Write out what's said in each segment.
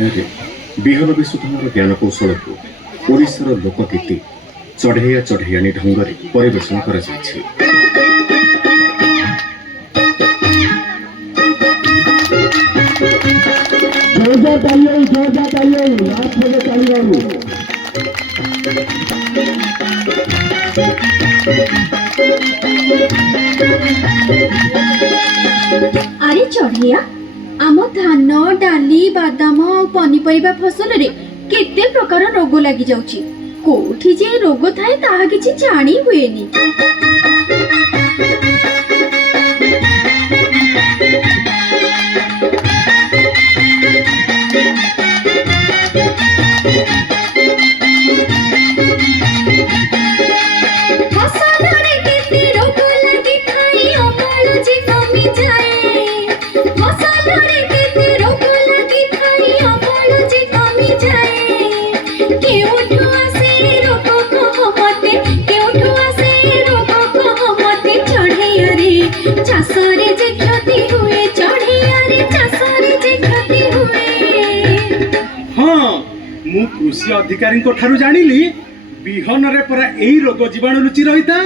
ଅଧ୍ୟାୟରେ ବିହନ ବିଶୋଧନର ଜ୍ଞାନକୌଶଳକୁ ଓଡ଼ିଶାର ଲୋକଗୀତି ଚଢ଼େୟା ଚଢ଼େୟାଣୀ ଢଙ୍ଗରେ ପରିବେଷଣ କରାଯାଇଛି। अरे चढ़िया आम धान डाली बादाम और पनीपरिबा फसल रे केते प्रकार रोग लगी जाउची कोठी जे रोग थाए ताहा किछि जानी हुएनी। मु कृषि अधिकारी ठारू जानिली बिहन रे परा एई रोग जीवाणु लुचि रहिता।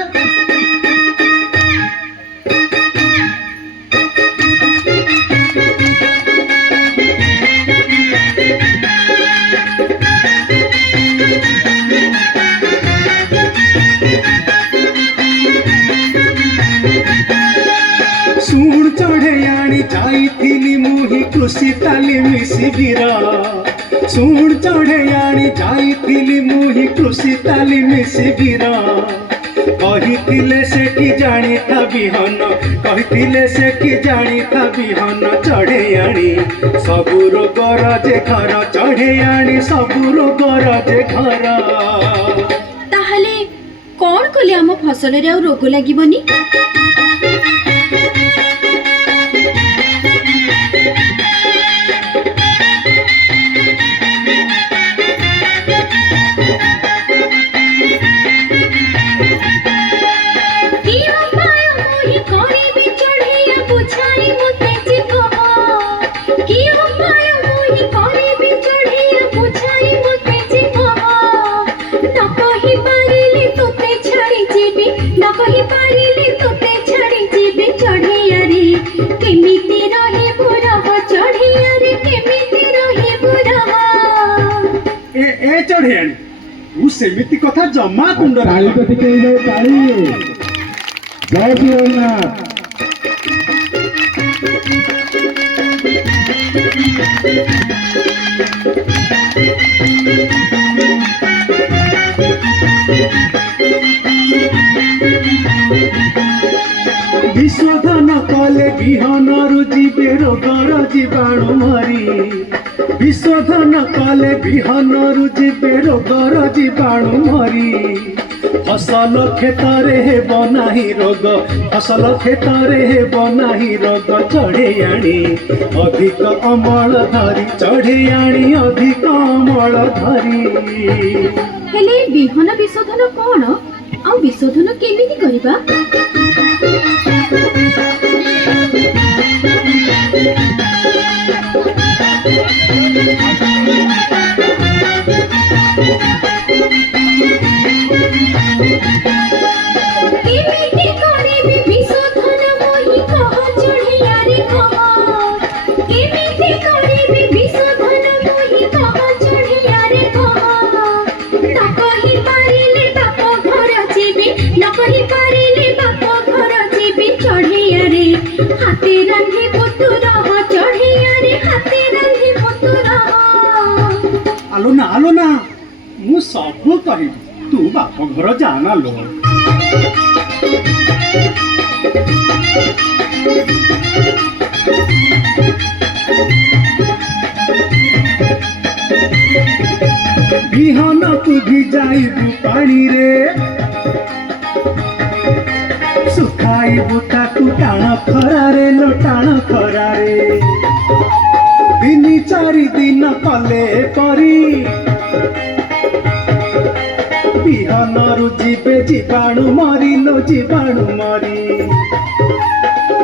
सुण चढ़ेयाणी जाइथिली मुही कृषि तालीम शिविर सुण चढ़ेयाणी जाइथिली मुही कृषि तालीम शिविर कहिथिले से कि जानी था बिहन कहिथिले से कि जानी था बिहन चढ़ेयाणी सबु रोगर जे घर चढ़ेयाणी सबु रोगर जे घर। ताहले कौन कले आम फसल रे रोग लागिबनी? चढ़ेयाणी तू सेमिति कथा जमा कुंड ताली तो ठीक है जाओ ताली जय श्री रघुनाथ। विशोधन कले बिहन रुजिबे रोगर जीवाणु मरी विशोधन कले बिहन रुजिबे रोगर जीवाणु मरी फसल क्षेत्रे हेब नाही रोग फसल क्षेत्रे हेब नाही रोग चढ़ेयाणी अधिक अमल धरी चढ़ेयाणी अधिक अमल धरी। हेले बिहन विशोधन कौन आ विशोधन केमिति करिबा? आलो ना मु सब कहि तू बाप घर जाना लो। बिहन तुझी जाइबु पानी रे सुखाइबु ताकु टाण खरारे लो टाण खरारे तीन चारि दिन कले परी बिहन रुजिबे जीवाणु मरी लो जीवाणु मरी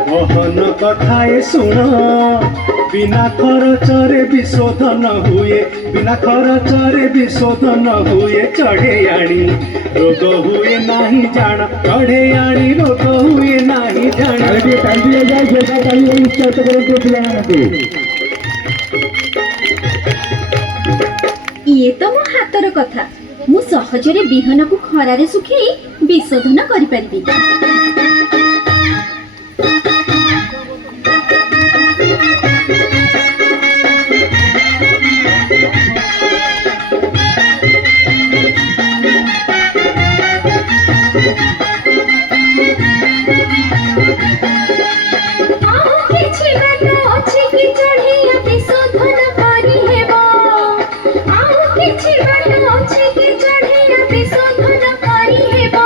गहन कथाए सुन बिना खरचरे विशोधन हुए बिना खरचरे विशोधन हुए चढ़ेयाणी रोग हुए नहीं जान चढ़ेयाणी रोग हुए नहीं जान ताली जाए जोरदार ताली बजाई उत्साहित करते पिलाମାନଙ୍କୁ। ଇଏ ତ ମୋ ହାତର କଥା। ମୁଁ ସହଜରେ ବିହନକୁ ଖରାରେ ଶୁଖେଇ ବିଶୋଧନ କରିପାରିବି। ଆଉ କିଛି ବାଟ ଅଛି କି ଚଢ଼େଇଆ ବିଶୋଧନ କରିହେବ? ଆଉ କିଛି ବାଟ ଅଛି କି ଚଢ଼େଇଆ ବିଶୋଧନ କରିହେବ?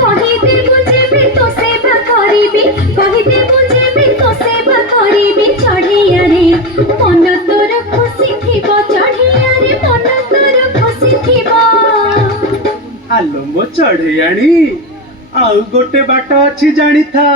କହିଦେବୁ ଯେବେ ତୋ ସେବା କରିବି କହିଦେବୁ ଯେବେ ତୋ ସେବା କରିବି ଚଢ଼େଇଆରେ ମନ ତୋର ଖୁସି ଥିବ ଚଢ଼େଇଆରେ ମନ ତୋର ଖୁସି ଥିବ। ଆଲୋ ମୋ ଚଢ଼େୟାଣୀ ଆଉ ଗୋଟେ ବାଟ ଅଛି ଜାଣିଥା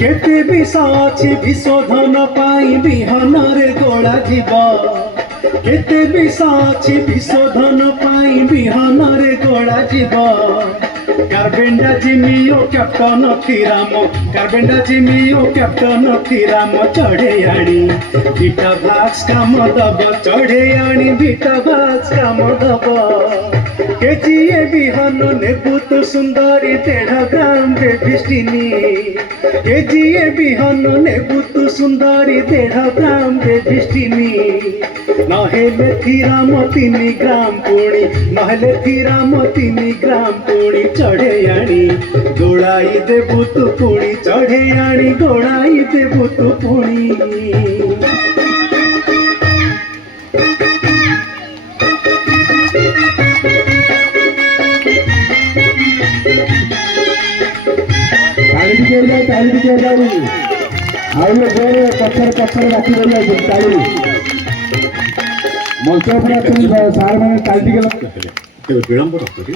କେତେ ବିଷ ଅଛି ବିଶୋଧନ ପାଇଁ ବିହନରେ ଗୋଳା ଯିବ କେତେ ବିଷ ଅଛି ବିଶୋଧନ ପାଇଁ ବିହନରେ ଗୋଳା ଯିବ कार्बेंडा जिमियो कैप्टन थिराम कार्बेंडा जिमियो कैप्टन थिराम चढ़ेयाणी बीटा भाक्स काम दब चढ़ेयाणी बीटा भाक्स काम दब केजीए बिहन नेबु तो सुंदरी 1.5 ग्राम बेबिस्टिनी केजीए बिहन नेबु तो सुंदरी 1.5 ग्राम बेबिस्टिनी नहेले थिराम 3 ग्राम पुणी नहेले थिराम 3 ग्राम पुणी चढ़ेयाणी गोड़ाई देबु तु पुणी चढ़ेयाणी गोड़ाई देबु तु पुणी ताली भी जोरदार ଆଉ ଜୋରେ ପଛରେ ବାକି ରହିଯାଉଛି ତାଳି ମଞ୍ଚ ଉପରେ ଅଛନ୍ତି ସାର୍ ମାନେ ତାଳି ଟିକେ ତେବେ ବିଳମ୍ବ ନ କରି